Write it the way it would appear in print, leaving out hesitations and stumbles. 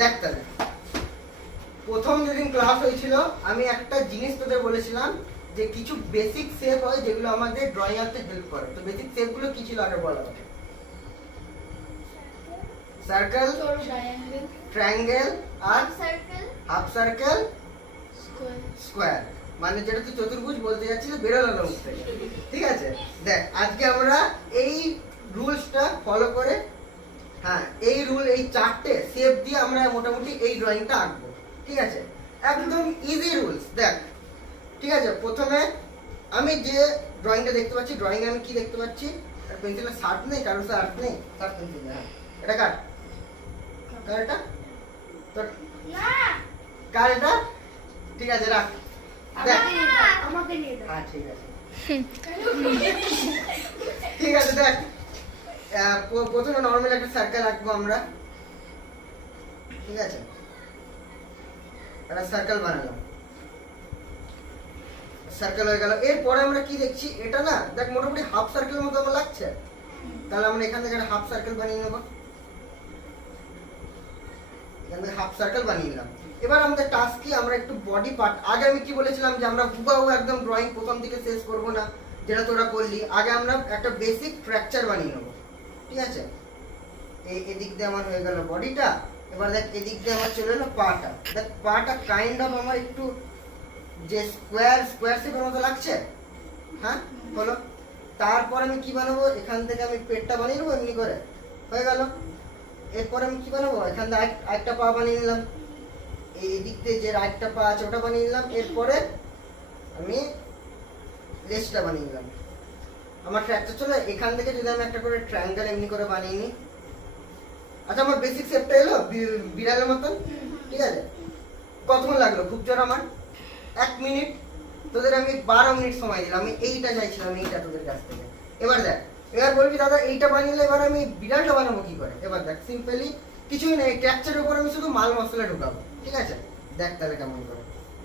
দেখ তাহলে প্রথম যেদিন ক্লাস হয়েছিল আমি একটা জিনিস তোদের বলেছিলাম যে কিছু বেসিক শেপ হয় যেগুলো আমাদের ড্রয়িং আঁকতে হেল্প করে। তো বেসিক শেপ গুলো কি ছিল আগে বলা আমাকে? সার্কেল, ট্রায়াঙ্গেল আর হাফ সার্কেল, স্কোয়ার। মানে যেটা তুই চতুর্ভুজ বলতে যাচ্ছিস বেরোলো না মুখ থেকে। ঠিক আছে, দেখ আজকে আমরা এই রুলসটা ফলো করে, হ্যাঁ এই রুল, এই চারটে শেপ দিয়ে আমরা মোটামুটি এই ড্রয়িংটা আঁকবো। ঠিক আছে, একদম ইজি রুলস। দেখ ঠিক আছে, প্রথমে আমি যে ড্রয়িংটা দেখতে পাচ্ছি, ড্রয়িং আমি কি দেখতে পাচ্ছি? পেন্সিলের শার্প নেই, কারোর শার্প নেই, শার্প পেন্সিল। হ্যাঁ এটা কার? কার এটা? তোর না, কার এটা? ঠিক আছে রাখ। দেখ আমাকে নিয়ে দাও। হ্যাঁ ঠিক আছে, ঠিক আছে। দেখ প্রথমে নরমাল একটা সার্কেল আঁকবো আমরা। ঠিক আছে, একটা সার্কেল বানালাম, সার্কেল হয়ে গেল। এরপরে আমরা কি দেখছি? এটা না দেখ মোটামুটি হাফ সার্কেলের মতো আমার লাগছে। তাহলে আমরা এখান থেকে একটা হাফ সার্কেল বানিয়ে নেবো। এখান থেকে হাফ সার্কেল বানিয়ে নিলাম। এবার আমাদের টাস্ক কি? আমরা একটু বডি পার্ট, আগে আমি কি বলেছিলাম যে আমরা হুবাহু একদম ড্রয়িং প্রথম থেকে শেষ করব না, যেটা তোরা করলি। আগে আমরা একটা বেসিক স্ট্রাকচার বানিয়ে নেবো। ঠিক আছে, এদিক দিয়ে আমার হয়ে গেল বডিটা। এবার দেখ এদিক দিয়ে আমার চলে এলো পাটা। দেখ পাটা কাইন্ড অফ আমার একটু যে স্কোয়ার শেপের মতো লাগছে। হ্যাঁ হলো। তারপর আমি কি বানাবো? এখান থেকে আমি পেটটা বানিয়ে নেবো এমনি করে, হয়ে গেল। এরপর আমি কি বানাবো? এখান থেকে একটা পা বানিয়ে নিলাম, এই দিক দিয়ে যে রাইটটা পা আছে ওটা বানিয়ে নিলাম। এরপরে আমি লেজটা বানিয়ে নিলাম। আমার ট্র্যাকচার চলে। এখান থেকে যদি আমি একটা করে ট্রায়াঙ্গেল এমনি করে বানিয়ে নিই। আচ্ছা আমার বেসিক শেপটা এলো বিড়ালের মতন। ঠিক আছে, কতক্ষণ লাগলো? খুব জোর আমার 1 মিনিট। তোদের আমি 12 মিনিট সময় দিলাম। আমি এইটা চাইছিলাম, এইটা তোদের কাছ থেকে। এবার দেখ, এবার বলবি দাদা এইটা বানিয়ে এবার আমি বিড়ালটা বানাবো কি করে? এবার দেখ সিম্পলি কিছুই নেই, ট্র্যাকচারের উপর আমি শুধু মাল মশলা ঢুকাবো। ঠিক আছে, দেখ তাহলে কেমন করে।